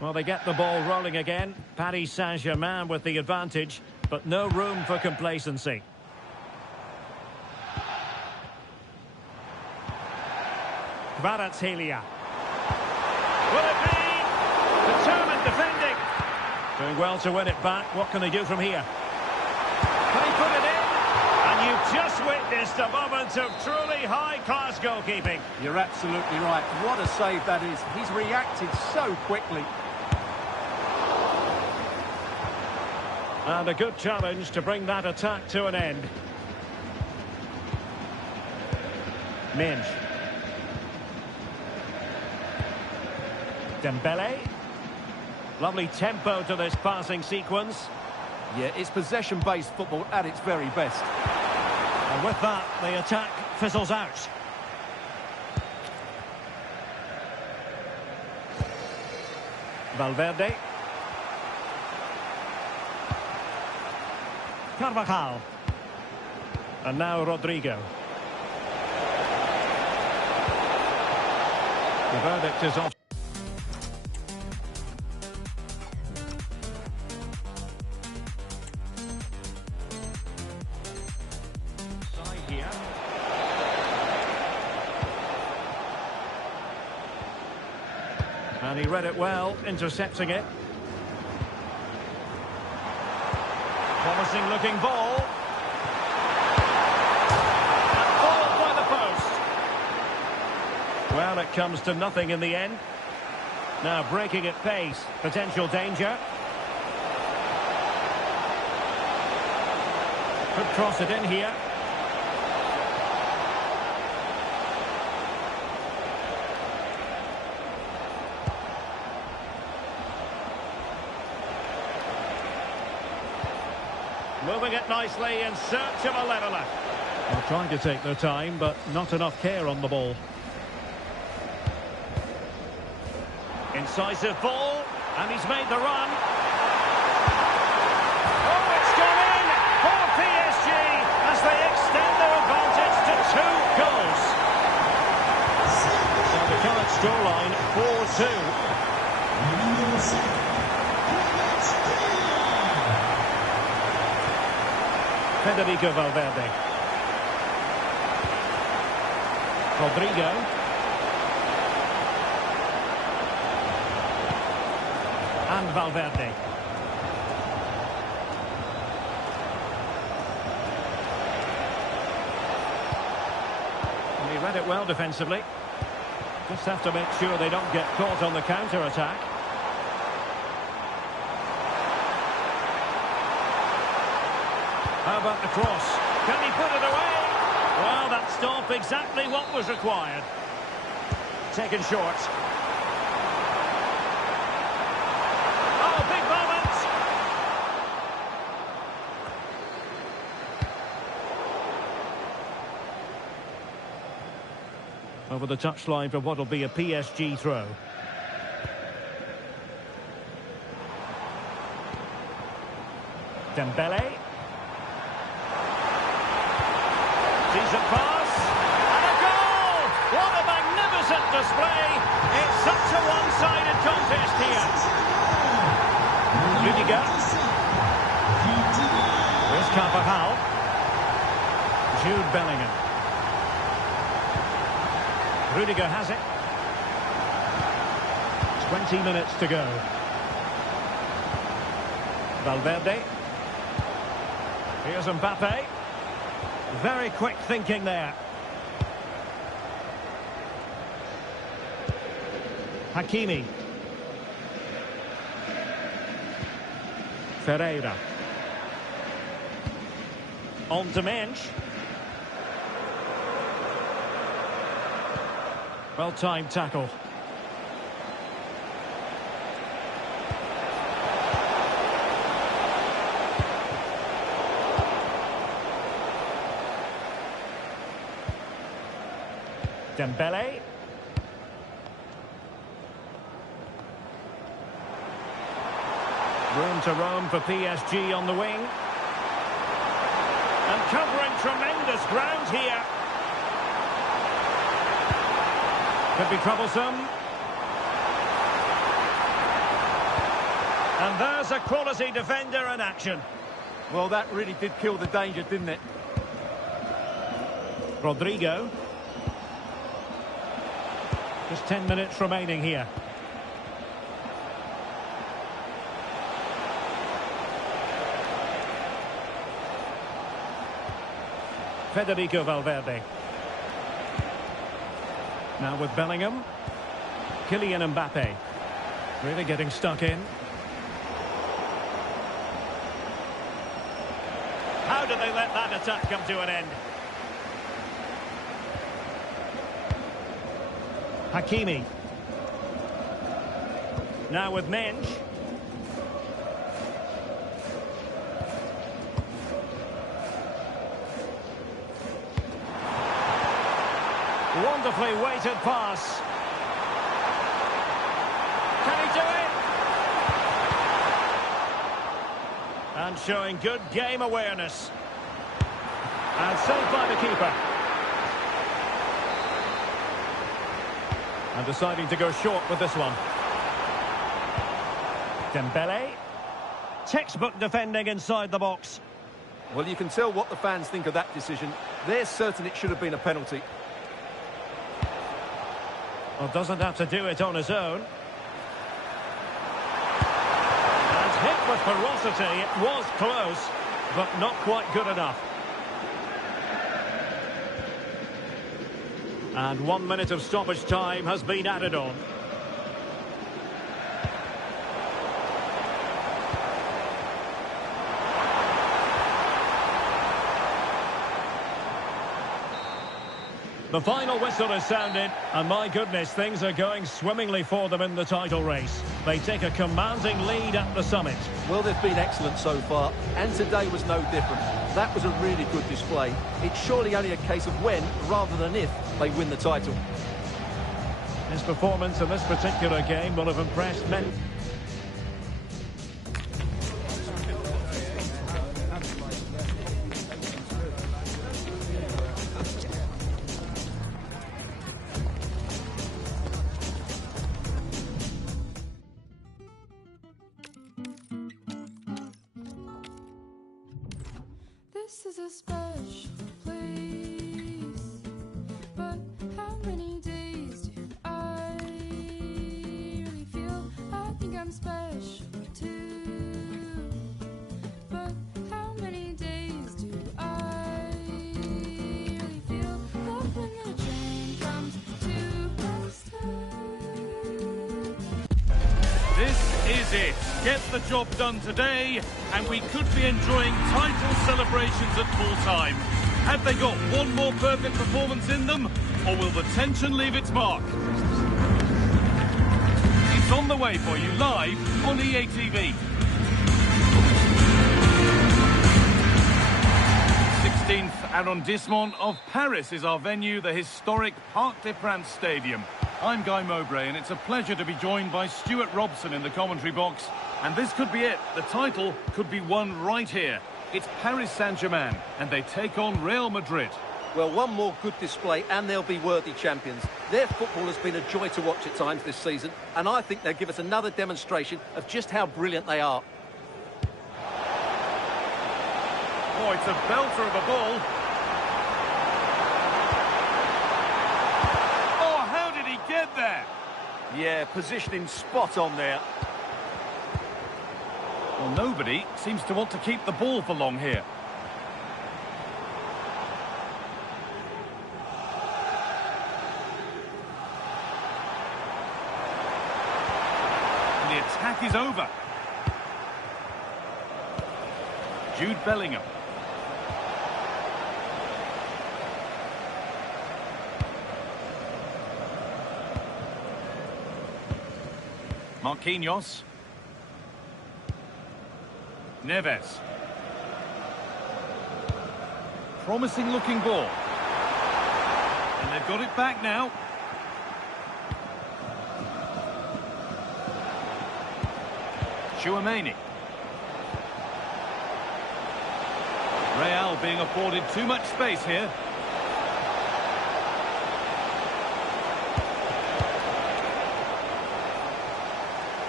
Well, they get the ball rolling again. Paris Saint-Germain with the advantage, but no room for complacency. Kvaratskhelia. Will it be? Determined defending. Doing well to win it back. What can they do from here? Can he put it in? And you've just witnessed a moment of truly high-class goalkeeping. You're absolutely right. What a save that is. He's reacted so quickly. And a good challenge to bring that attack to an end. Minge. Dembele. Lovely tempo to this passing sequence. Yeah, it's possession-based football at its very best. And with that, the attack fizzles out. Valverde. Carvajal. And now Rodrigo. The verdict is off. Side here. And he read it well, intercepting it. Promising looking ball. Ball by the post. Well, it comes to nothing in the end. Now breaking at pace. Potential danger. Could cross it in here. Moving it nicely in search of a leveller. Well, trying to take their time, but not enough care on the ball. Incisive ball, and he's made the run. Oh, it's gone in for PSG as they extend their advantage to 2 goals. So the current scoreline 4-2. Federico Valverde. Rodrigo. And Valverde. And he read it well defensively. Just have to make sure they don't get caught on the counter-attack. How about the cross? Can he put it away? Well, that stop exactly what was required. Taken short. Oh, big moment! Over the touchline for what will be a PSG throw. Dembele. Decent pass, and a goal! What a magnificent display! It's such a one-sided contest here. Rudiger. Here's Carvajal. Jude Bellingham. Rudiger has it. 20 minutes to go. Valverde. Here's Mbappe. Very quick thinking there. Hakimi. Ferreira. On to Minge. Well-timed tackle. Dembele. Room to roam for PSG on the wing. And covering tremendous ground here. Could be troublesome. And there's a quality defender in action. Well, that really did kill the danger, didn't it? Rodrigo. Just 10 minutes remaining here. Federico Valverde. Now with Bellingham. Kylian Mbappe. Really getting stuck in. How did they let that attack come to an end? Hakimi. Now with Mensch. Wonderfully weighted pass. Can he do it? And showing good game awareness. And saved by the keeper. And deciding to go short with this one. Dembele. Textbook defending inside the box. Well, you can tell what the fans think of that decision. They're certain it should have been a penalty. Well, doesn't have to do it on his own. And hit with ferocity. It was close, but not quite good enough. And 1 minute of stoppage time has been added on. The final whistle is sounded, and my goodness, things are going swimmingly for them in the title race. They take a commanding lead at the summit. Well, they've been excellent so far, and today was no different. That was a really good display. It's surely only a case of when, rather than if, they win the title. His performance in this particular game will have impressed many. This is a special place, but how many days do I really feel? I think I'm special too, but how many days do I really feel? Love when the train comes to my stop. This is it. Get the job done today, and we could be enjoying title celebrations at full time. Have they got one more perfect performance in them, or will the tension leave its mark? It's on the way for you live on EA TV. 16th arrondissement of Paris is our venue, the historic Parc des Princes Stadium. I'm Guy Mowbray, and it's a pleasure to be joined by Stuart Robson in the commentary box. And this could be it. The title could be won right here. It's Paris Saint-Germain, and they take on Real Madrid. Well, one more good display, and they'll be worthy champions. Their football has been a joy to watch at times this season, and I think they'll give us another demonstration of just how brilliant they are. Oh, it's a belter of a ball. Oh, how did he get there? Yeah, positioning spot on there. Well, nobody seems to want to keep the ball for long here. And the attack is over. Jude Bellingham. Marquinhos. Neves. Promising looking ball. And they've got it back now. Chouameni. Real being afforded too much space here.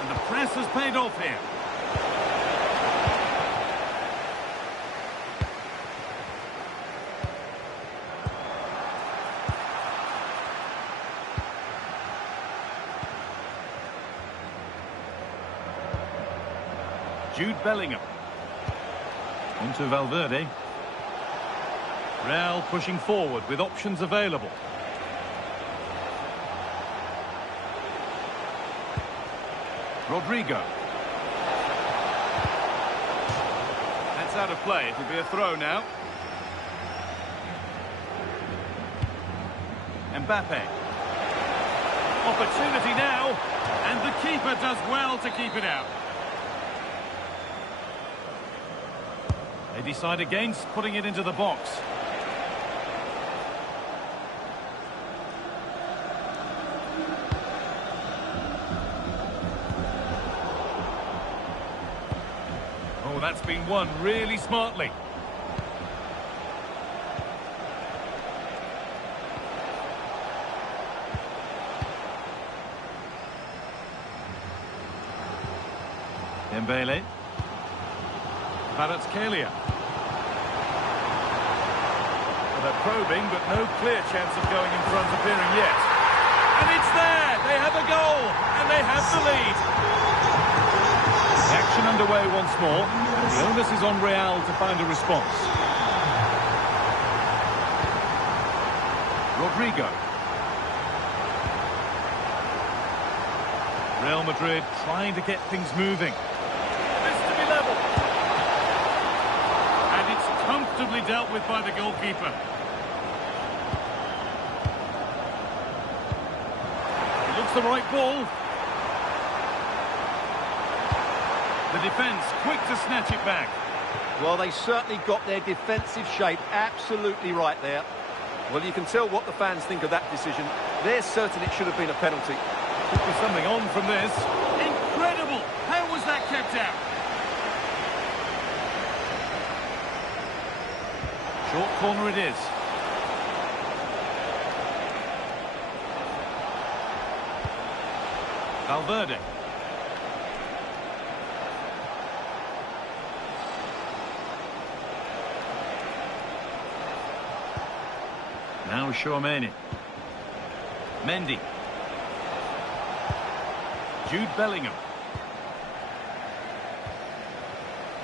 And the press has paid off here. Jude Bellingham. Onto Valverde. Real pushing forward with options available. Rodrigo. That's out of play. It'll be a throw now. Mbappe. Opportunity now. And the keeper does well to keep it out. They decide against putting it into the box. Oh, that's been won really smartly. Dembele. Kvaratskhelia. They're probing, but no clear chance of going in front appearing yet. And it's there! They have a goal, and they have the lead. The action underway once more. The onus is on Real to find a response. Rodrigo. Real Madrid trying to get things moving. This to be level. And it's comfortably dealt with by the goalkeeper. It looks the right ball. The defence quick to snatch it back. Well, they certainly got their defensive shape absolutely right there. Well, you can tell what the fans think of that decision. They're certain it should have been a penalty. Could be something on from this. Incredible! How was that kept out? Short corner it is. Valverde. Now Tchouaméni. Mendy. Jude Bellingham.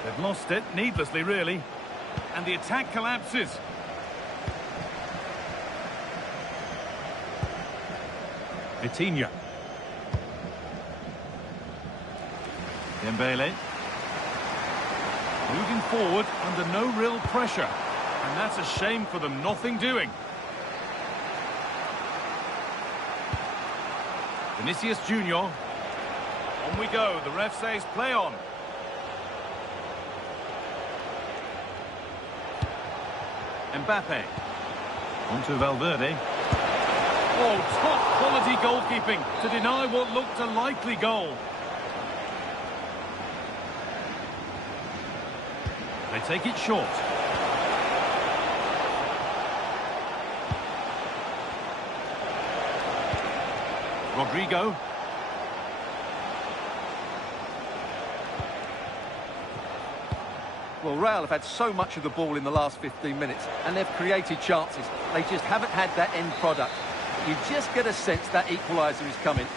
They've lost it, needlessly really. And the attack collapses. Vitinha. Dembele. Moving forward under no real pressure. And that's a shame for them, nothing doing. Vinicius Junior. On we go, the ref says play on. Mbappe. Onto Valverde. Oh, top quality goalkeeping to deny what looked a likely goal. They take it short. Rodrigo. Well, Real have had so much of the ball in the last 15 minutes, and they've created chances. They just haven't had that end product. You just get a sense that equaliser is coming.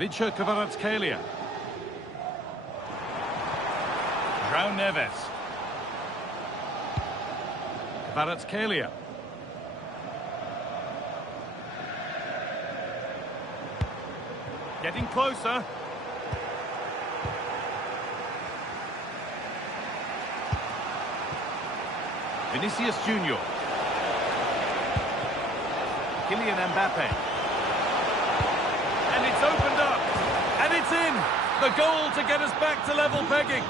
Kvaratskhelia. João Neves. Kvaratskhelia. Getting closer. Vinicius Junior. Kylian Mbappe. And it's opened up. And it's in. The goal to get us back to level pegging.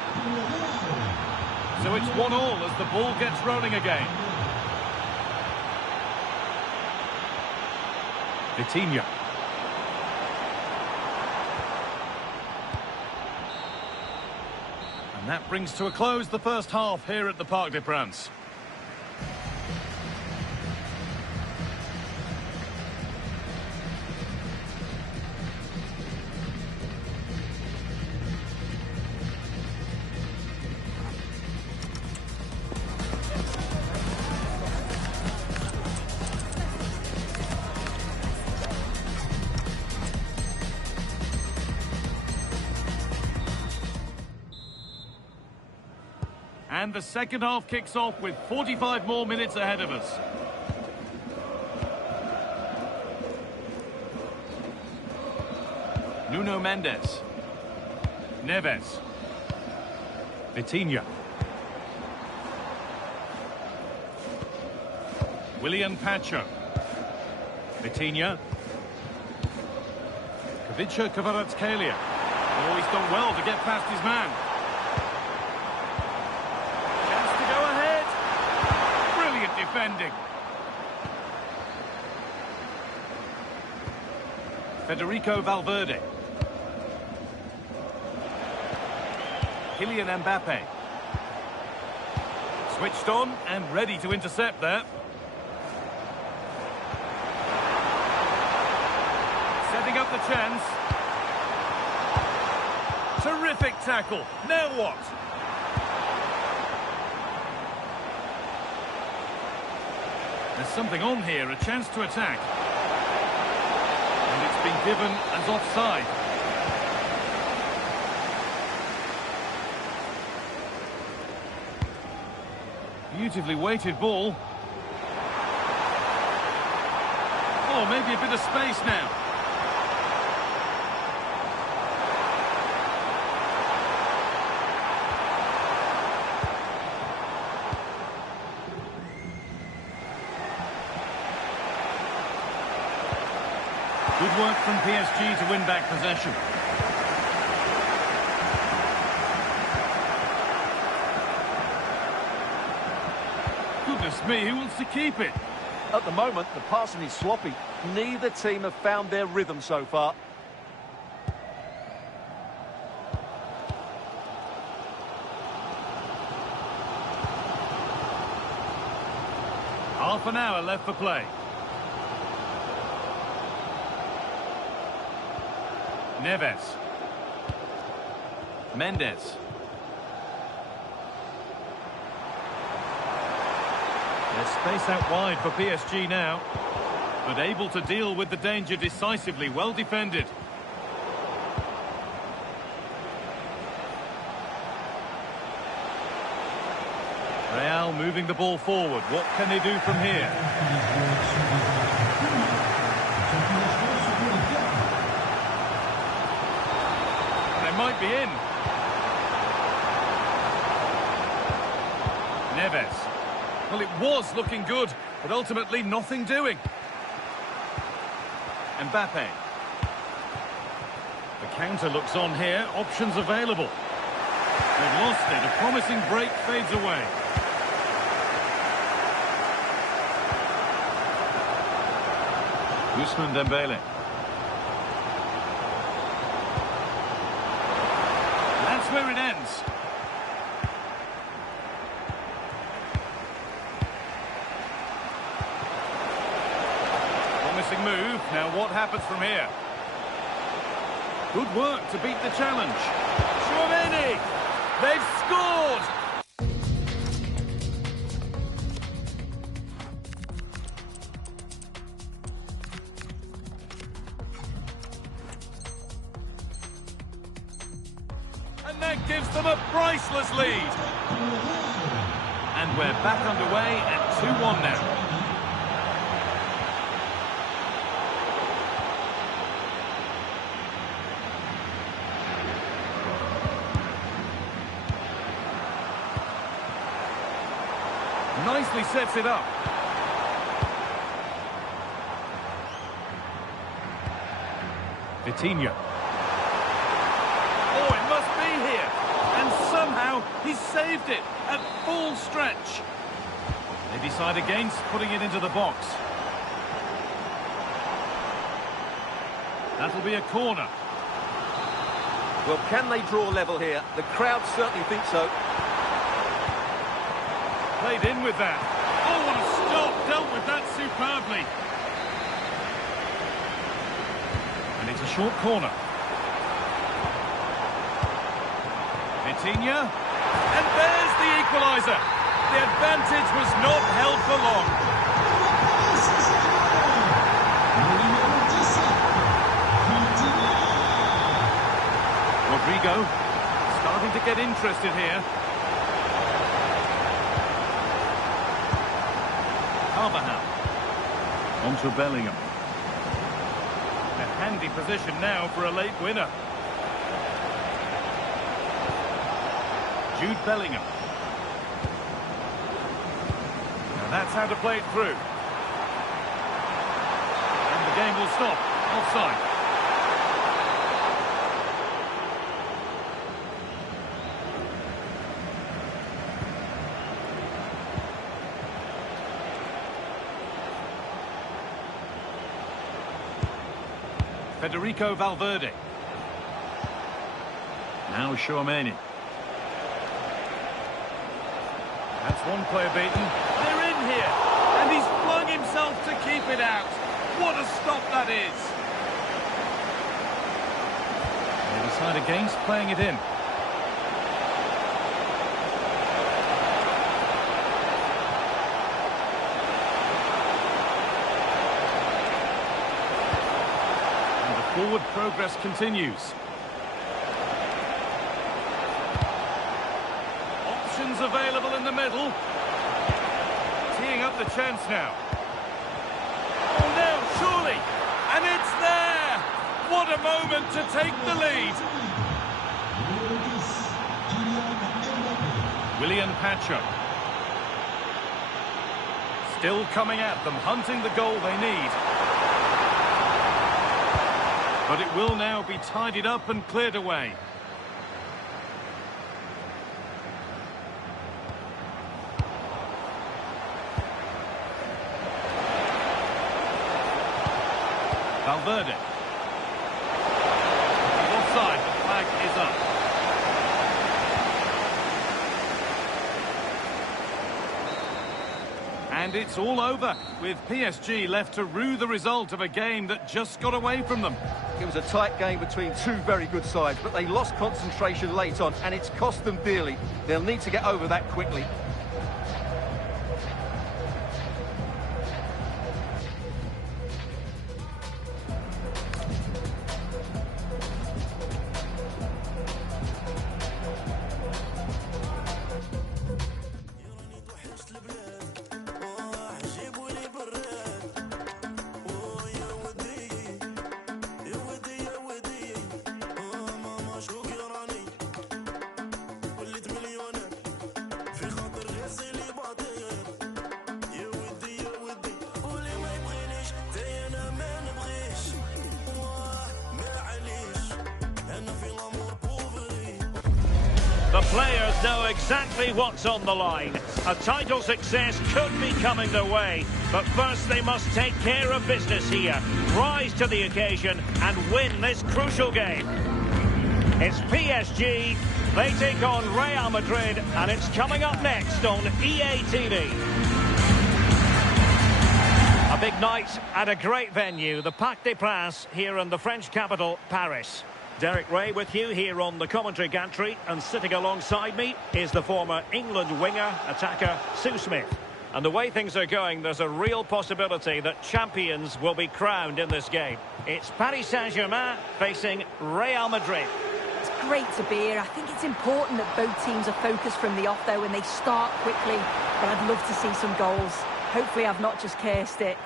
So it's 1-1 as the ball gets rolling again. Vitinha. And that brings to a close the first half here at the Parc des Princes. And the second half kicks off with 45 more minutes ahead of us. Nuno Mendes. Neves. Vitinha. William Pacho. Vitinha. Kavica Kvaratskhelia. Oh, he's done well to get past his man. Chance to go ahead. Brilliant defending. Federico Valverde. Kylian Mbappe. Switched on and ready to intercept there. Setting up the chance. Terrific tackle. Now what? There's something on here, a chance to attack. And it's been given as offside. Beautifully weighted ball. Oh, maybe a bit of space now. Good work from PSG to win back possession. Goodness me, who wants to keep it? At the moment, the passing is sloppy. Neither team have found their rhythm so far. Half an hour left for play. Neves. Mendes. There's space out wide for PSG now, but able to deal with the danger decisively. Well defended. Real moving the ball forward. What can they do from here? They might be in. Neves. Well, it was looking good, but ultimately nothing doing. Mbappe. The counter looks on here. Options available. They've lost it. A promising break fades away. Ousmane Dembele. That's where it ends. Promising move. Now what happens from here? Good work to beat the challenge. Tchouaméni! They've scored! And that gives them a priceless lead. And we're back underway at 2-1 now. Nicely sets it up. Vitinha. Oh, it must be here. And somehow he saved it at full stretch. They decide against putting it into the box. That'll be a corner. Well, can they draw level here? The crowd certainly think so. Played in with that. Oh, what a stop. Dealt with that superbly. And it's a short corner. Vitinha. And there's the equaliser. The advantage was not held for long. Rodrigo starting to get interested here. On to Bellingham. A handy position now for a late winner. Jude Bellingham. Now that's how to play it through. And the game will stop. Offside. Federico Valverde. Now Tchouaméni. That's one player beaten. They're in here. And he's flung himself to keep it out. What a stop that is. They decide against playing it in. Forward progress continues. Options available in the middle. Teeing up the chance now. Oh no, surely! And it's there! What a moment to take the lead! Willian Pacho. Still coming at them, hunting the goal they need. But it will now be tidied up and cleared away. Valverde. Offside, the flag is up. And it's all over, with PSG left to rue the result of a game that just got away from them. It was a tight game between two very good sides, but they lost concentration late on, and it's cost them dearly. They'll need to get over that quickly. The players know exactly what's on the line. A title success could be coming their way, but first they must take care of business here, rise to the occasion and win this crucial game. It's PSG, they take on Real Madrid, and it's coming up next on EA TV. A big night at a great venue, the Parc des Princes, here in the French capital, Paris. Derek Ray with you here on the commentary gantry, and sitting alongside me is the former England winger, attacker, Sue Smith. And the way things are going, there's a real possibility that champions will be crowned in this game. It's Paris Saint-Germain facing Real Madrid. It's great to be here. I think it's important that both teams are focused from the off there when they start quickly, but I'd love to see some goals. Hopefully I've not just cursed it.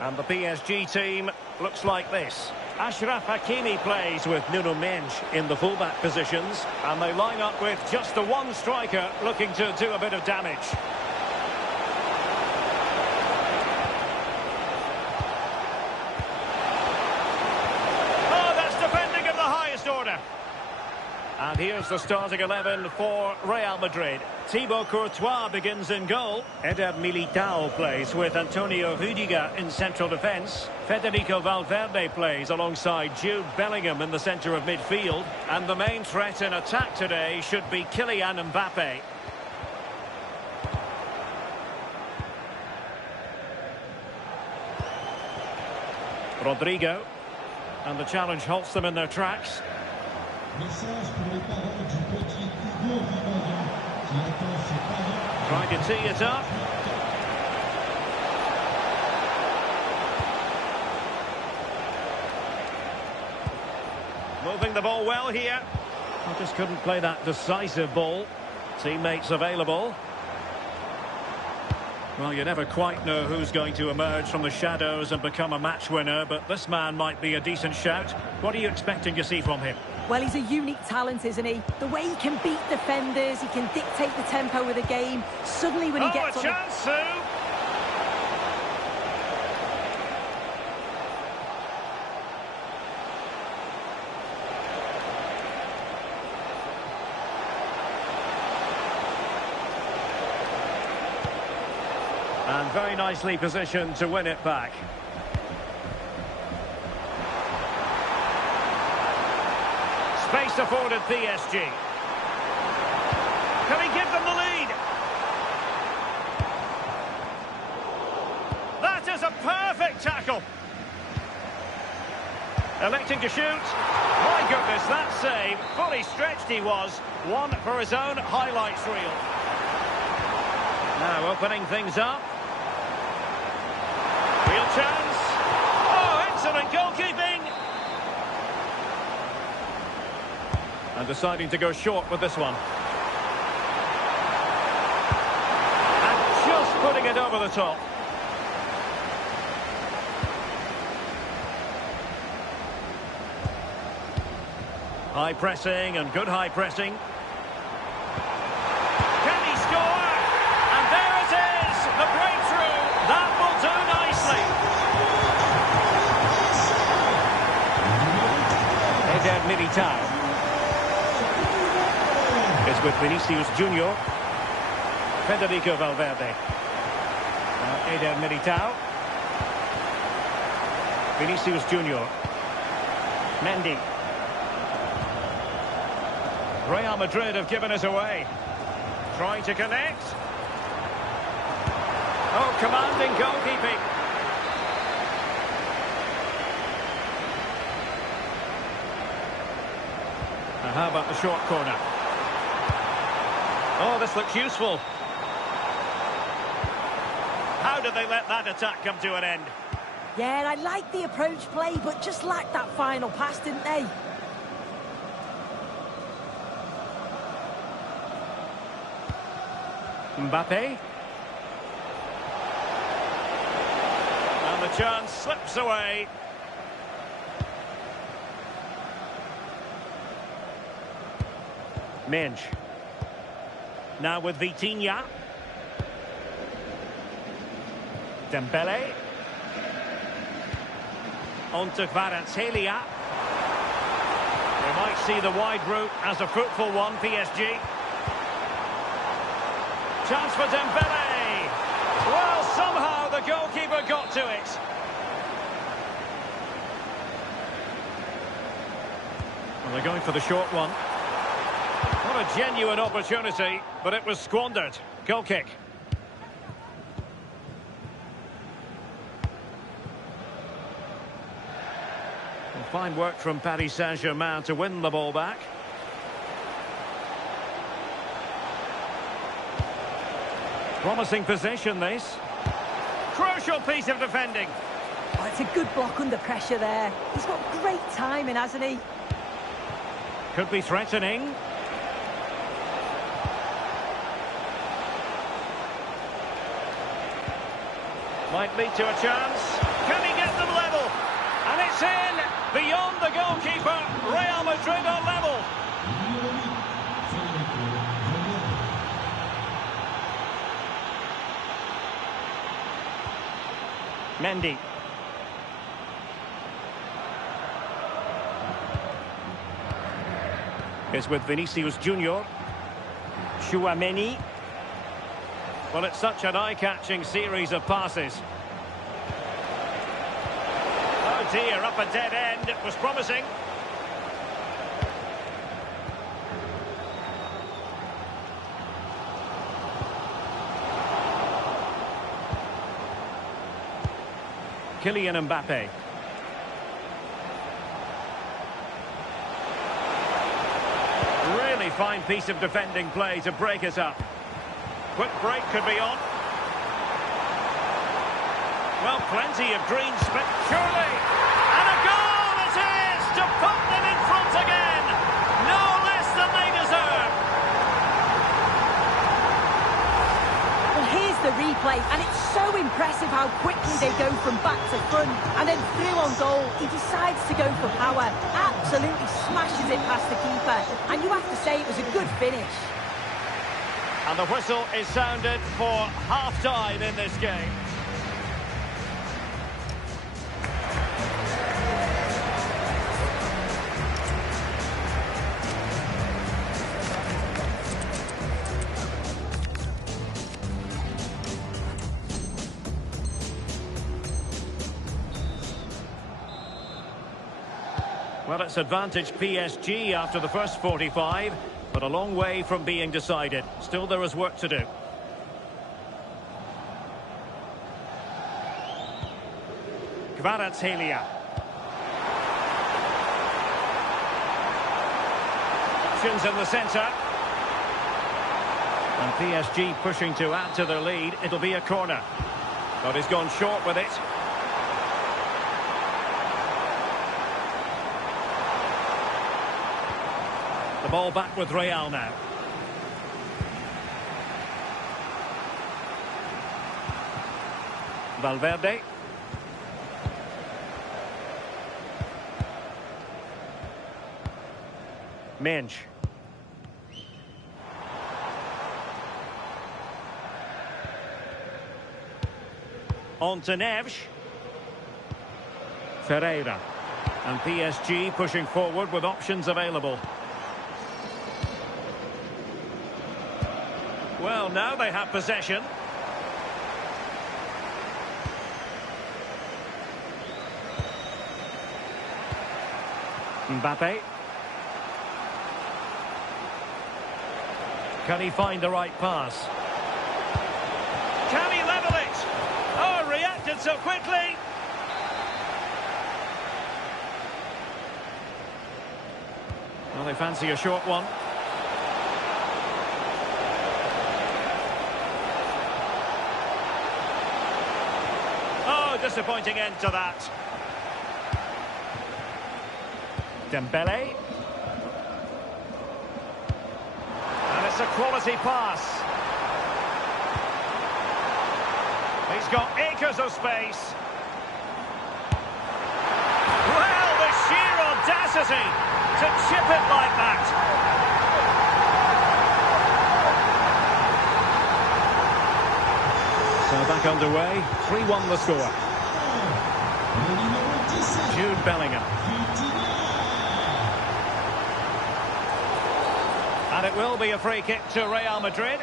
And the PSG team looks like this. Achraf Hakimi plays with Nuno Mendes in the fullback positions, and they line up with just the one striker looking to do a bit of damage. Oh, that's defending of the highest order. And here's the starting 11 for Real Madrid. Thibaut Courtois begins in goal. Eder Militao plays with Antonio Rüdiger in central defence. Federico Valverde plays alongside Jude Bellingham in the centre of midfield. And the main threat in attack today should be Kylian Mbappe. Rodrigo. And the challenge halts them in their tracks. Trying to tee it up. Moving the ball well here. I just couldn't play that decisive ball. Teammates available. Well, you never quite know who's going to emerge from the shadows and become a match winner, but this man might be a decent shout. What are you expecting to see from him? Well, he's a unique talent, isn't he? The way he can beat defenders, he can dictate the tempo of the game. Suddenly when he gets on... Oh, a chance, Sue! And very nicely positioned to win it back. Space afforded PSG. Can he give them the lead? That is a perfect tackle. Electing to shoot. My goodness, that save. Fully stretched he was. One for his own highlights reel. Now opening things up. Real chance. Oh, excellent goalkeeping. And deciding to go short with this one. And just putting it over the top. High pressing and good high pressing. Can he score? And there it is, the breakthrough. That will do nicely. Eder Militao. It's with Vinicius Junior. Federico Valverde. Now Eder Militao. Vinicius Junior. Mendy. Real Madrid have given us away. Trying to connect. Oh, commanding goalkeeping. Now how about the short corner? Oh, this looks useful. How did they let that attack come to an end? Yeah, I like the approach play, but just lacked that final pass, didn't they? Mbappe. And the chance slips away. Minge. Now with Vitinha. Dembele. On to Kvaratskhelia. We might see the wide route as a fruitful one, PSG. Chance for Dembele. Well, somehow the goalkeeper got to it. Well, they're going for the short one. What a genuine opportunity, but it was squandered. Goal kick. Well, fine work from Paris Saint-Germain to win the ball back. Promising possession, this. Crucial piece of defending. Oh, it's a good block under pressure there. He's got great timing, hasn't he? Could be threatening. Might lead to a chance. Can he get them level? And it's in! Beyond the goalkeeper, Real Madrid are level. Mendy. It's with Vinicius Junior. Chouameni. Well, it's such an eye-catching series of passes. Oh dear, up a dead end. It was promising. Kylian Mbappe. Really fine piece of defending play to break us up. Quick break could be on. Well, plenty of green space. Surely. And a goal it is to put them in front again. No less than they deserve. Well, here's the replay. play, and it's so impressive how quickly they go from back to front. And then through on goal, he decides to go for power. Absolutely smashes it past the keeper. And you have to say it was a good finish. And the whistle is sounded for half-time in this game. Well, it's advantage PSG after the first 45, but a long way from being decided. Still, there is work to do. Kvaratskhelia. Options in the centre. And PSG pushing to add to their lead. It'll be a corner. But he's gone short with it. The ball back with Real now. Valverde. Mensch. On to Neves. Ferreira. And PSG pushing forward with options available. Well, now they have possession. Mbappe. Can he find the right pass? Can he level it? Oh, reacted so quickly. Well, they fancy a short one. Disappointing end to that. Dembele. And it's a quality pass. He's got acres of space. Well, the sheer audacity to chip it like that. So back underway, 3-1 the score. Jude Bellingham. And it will be a free kick to Real Madrid.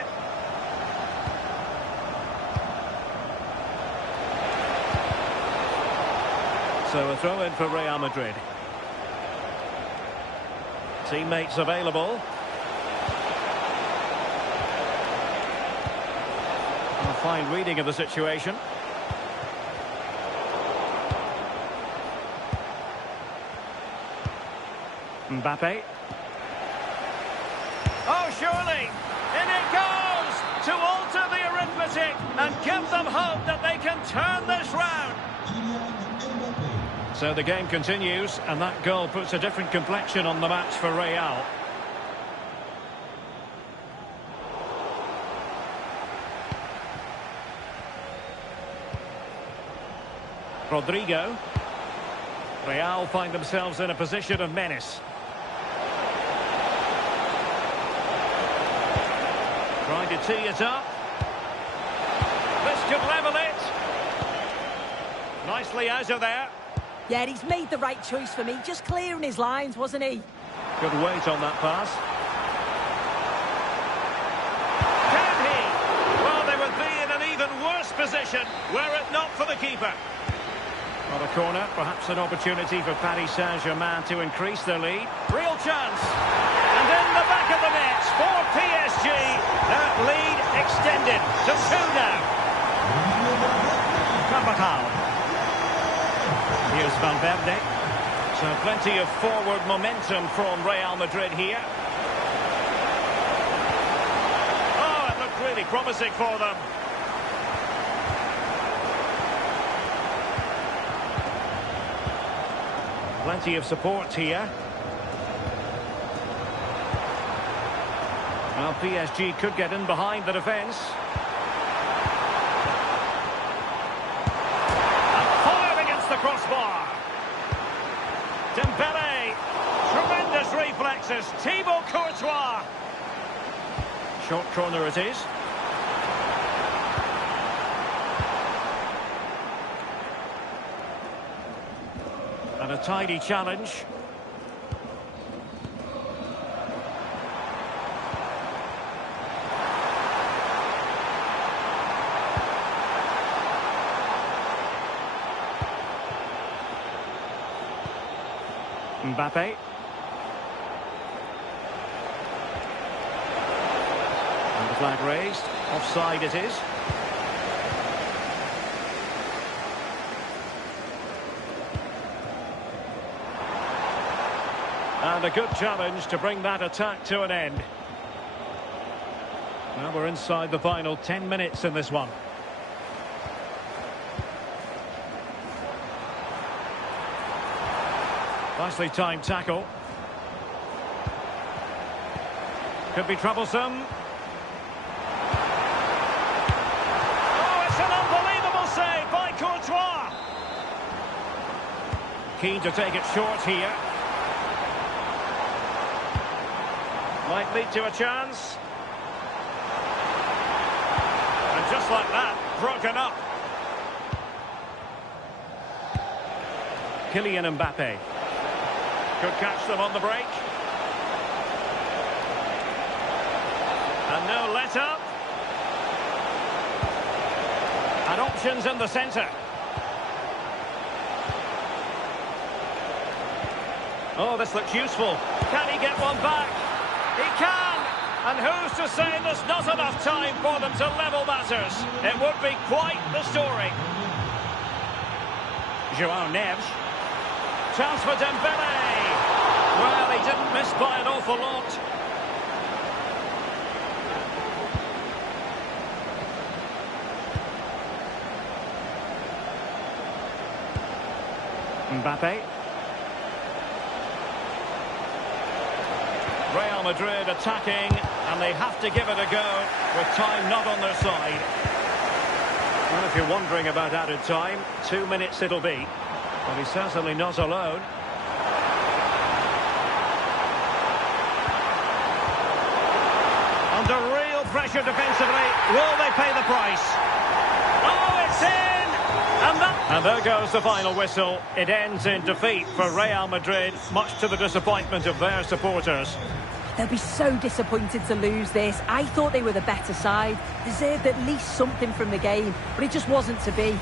So a throw in for Real Madrid. Teammates available. A fine reading of the situation. Mbappe. Oh, surely! In it goes! To alter the arithmetic and give them hope that they can turn this round. So the game continues, and that goal puts a different complexion on the match for Real. Rodrigo. Real find themselves in a position of menace. Trying to tee it up. This could level it. Nicely out of there. Yeah, he's made the right choice for me. Just clearing his lines, wasn't he? Good weight on that pass. Can he? Well, they would be in an even worse position were it not for the keeper. On a corner, perhaps an opportunity for Paris Saint-Germain to increase their lead. Real chance. And in the back of the net for PSG. That lead extended to 2 now. Carvajal. Here's Valverde. So plenty of forward momentum from Real Madrid here. Oh, it looked really promising for them. Plenty of support here. Well, PSG could get in behind the defence. Here's Thibaut Courtois. Short corner it is. And a tidy challenge. Mbappe. And the flag raised. Offside it is. And a good challenge to bring that attack to an end. Now we're inside the final 10 minutes in this one. Nicely timed tackle. Could be troublesome. Oh, it's an unbelievable save by Courtois. Keen to take it short here. Might lead to a chance. And just like that, broken up. Kylian Mbappe. Could catch them on the break. And no let-up. And options in the centre. Oh, this looks useful. Can he get one back? He can! And who's to say there's not enough time for them to level matters? It would be quite the story. Joao Neves. Chance for Dembele. Well, he didn't miss by an awful lot. Mbappe. Real Madrid attacking, and they have to give it a go with time not on their side. Well, if you're wondering about added time, 2 minutes it'll be. But he's certainly not alone. Under real pressure defensively. Will they pay the price? Oh, it's in! And there goes the final whistle. It ends in defeat for Real Madrid, much to the disappointment of their supporters. They'll be so disappointed to lose this. I thought they were the better side, deserved at least something from the game, but it just wasn't to be.